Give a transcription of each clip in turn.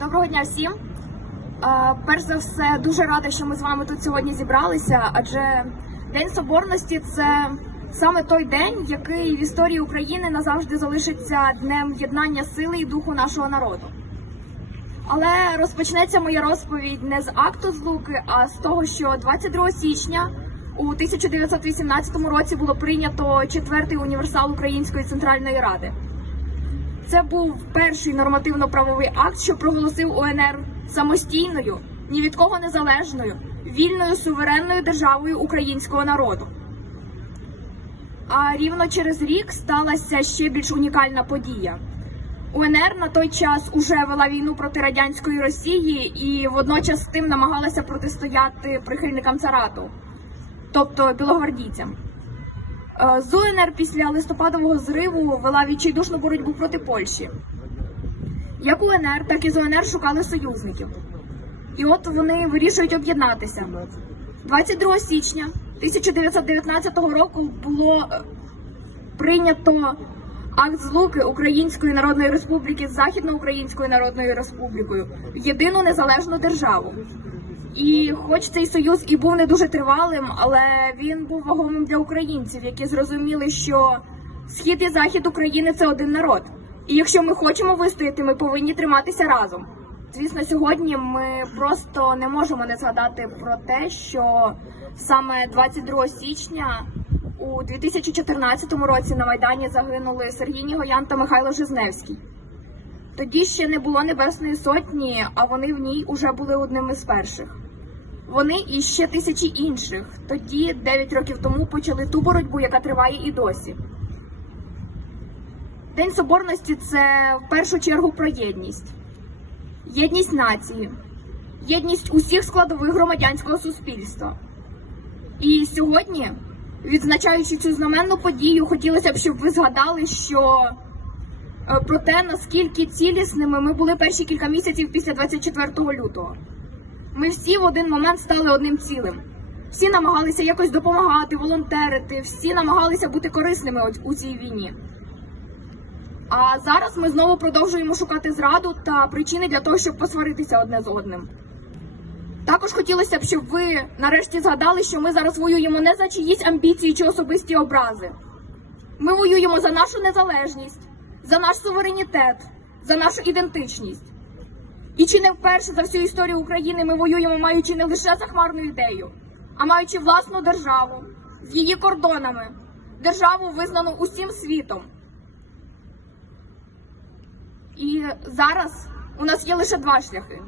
Доброго дня всім. Перш за все, дуже рада, що ми з вами тут сьогодні зібралися, адже День Соборності це саме той день, який в історії України назавжди залишиться днем єднання сили і духу нашого народу. Але розпочнеться моя розповідь не з акту злуки, а з того, що 22 січня у 1918 році було прийнято четвертий універсал Української центральної ради. Це був перший нормативно-правовий акт, що проголосив УНР самостійною, ні від кого незалежною, вільною суверенною державою українського народу. А рівно через рік сталася ще більш унікальна подія. УНР на той час уже вела війну проти радянської Росії і водночас з тим намагалася протистояти прихильникам царату, тобто білогвардійцям. Е, З УНР після листопадового зриву вела відчайдушну боротьбу проти Польщі. Як УНР, так і з УНР шукали союзників. І от вони вирішують об'єднатися. 22 січня 1919 року було е, прийнято акт злуки Української Народної Республіки з Західноукраїнською Народною Республікою в єдину незалежну державу. І хоч цей союз і був не дуже тривалим, але він був вагомим для українців, які зрозуміли, що схід і захід України це один народ. І якщо ми хочемо вистояти, ми повинні триматися разом. Звісно, сьогодні ми просто не можемо не згадати про те, що саме 22 січня у 2014 році на Майдані загинули Сергій Нігоян та Михайло Жизневський. Тоді ще не було Небесної Сотні, а вони в ній уже були одними з перших. Вони і ще тисячі інших тоді, 9 років тому, почали ту боротьбу, яка триває і досі. День Соборності це в першу чергу про єдність, єдність нації, єдність усіх складових громадянського суспільства. І сьогодні, відзначаючи цю знаменну подію, хотілося б, щоб ви згадали, що е, про те, наскільки цілісними ми були перші кілька місяців після 24 лютого. Ми всі в один момент стали одним цілим. Всі намагалися якось допомагати, волонтерити, всі намагалися бути корисними у цій війні. А зараз ми знову продовжуємо шукати зраду та причини для того, щоб посваритися одне з одним. Також хотілося б, щоб ви нарешті згадали, що ми зараз воюємо не за чиїсь амбіції чи особисті образи. Ми воюємо за нашу незалежність, за наш суверенітет, за нашу ідентичність. І чи не вперше за всю історію України ми воюємо, маючи не лише захмарну ідею, а маючи власну державу з її кордонами, державу визнану усім світом. І зараз у нас є лише два шляхи: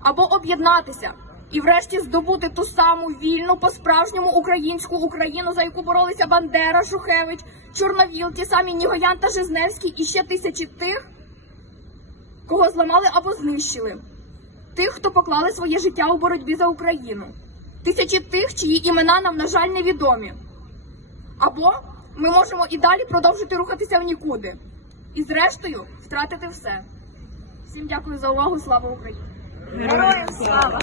або об'єднатися і, врешті, здобути ту саму вільну по-справжньому українську Україну, за яку боролися Бандера, Шухевич, Чорновіл, ті самі Нігоян та Жизневський і ще тисячі тих, кого зламали або знищили, тих, хто поклали своє життя у боротьбі за Україну, тисячі тих, чиї імена нам, на жаль, невідомі. Або ми можемо і далі продовжити рухатися в нікуди і, зрештою, втратити все. Всім дякую за увагу. Слава Україні! Героям слава!